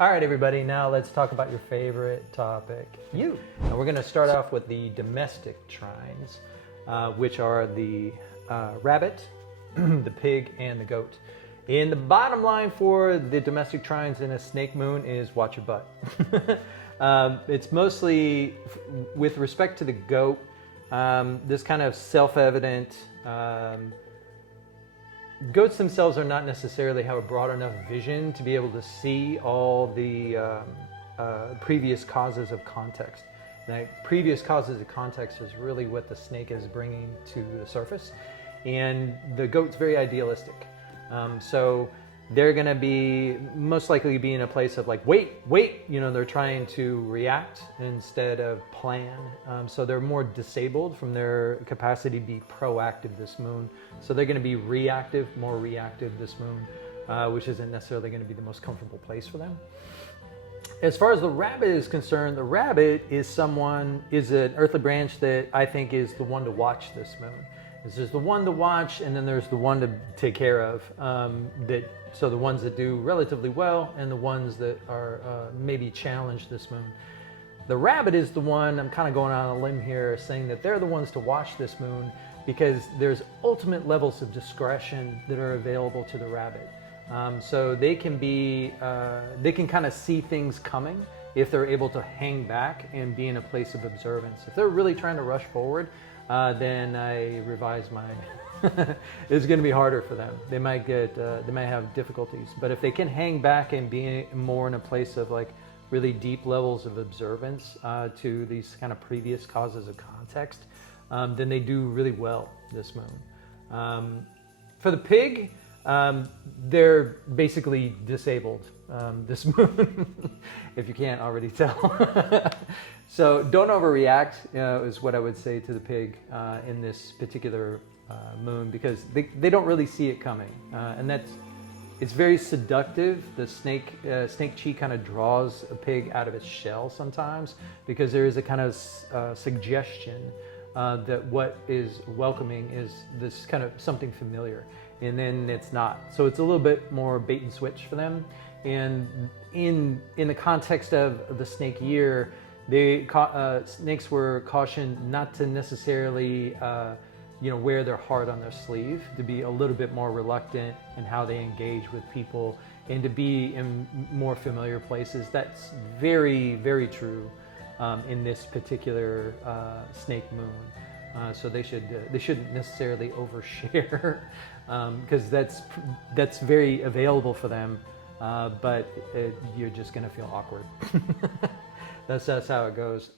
All right, everybody, now let's talk about your favorite topic, you. Now we're going to start off with the domestic trines, which are the rabbit, the pig, and the goat. And the bottom line for the domestic trines in a snake moon is watch your butt. It's mostly, with respect to the goat, this kind of self-evident. Goats themselves are not necessarily have a broad enough vision to be able to see all the previous causes of context. Now, previous causes of context is really what the snake is bringing to the surface, and the goat's very idealistic. So they're going to be most likely be in a place of like, wait, you know, they're trying to react instead of plan. So they're more disabled from their capacity to be proactive this moon. So they're going to be more reactive this moon, which isn't necessarily going to be the most comfortable place for them. As far as the rabbit is concerned, the rabbit is an earthly branch that I think is the one to watch this moon. There's the one to watch, and then there's the one to take care of. So the ones that do relatively well, and the ones that are maybe challenged this moon. The rabbit is the one, I'm kind of going on a limb here, saying that they're the ones to watch this moon because there's ultimate levels of discretion that are available to the rabbit. So they can kind of see things coming if they're able to hang back and be in a place of observance. If they're really trying to rush forward, then I revise my. It's going to be harder for them. They might have difficulties. But if they can hang back and be more in a place of like really deep levels of observance to these kind of previous causes of context, then they do really well this moon. For the pig, they're basically disabled this moon, if you can't already tell. So don't overreact, is what I would say to the pig in this particular moon, because they don't really see it coming, and it's very seductive. The snake chi kind of draws a pig out of its shell sometimes, because there is a kind of suggestion that what is welcoming is this kind of something familiar, and then it's not. So it's a little bit more bait and switch for them. And in the context of the snake year, snakes were cautioned not to necessarily wear their heart on their sleeve, to be a little bit more reluctant in how they engage with people, and to be in more familiar places. That's very, very true in this particular snake moon. So they shouldn't necessarily overshare, because that's very available for them, but you're just going to feel awkward. That's how it goes.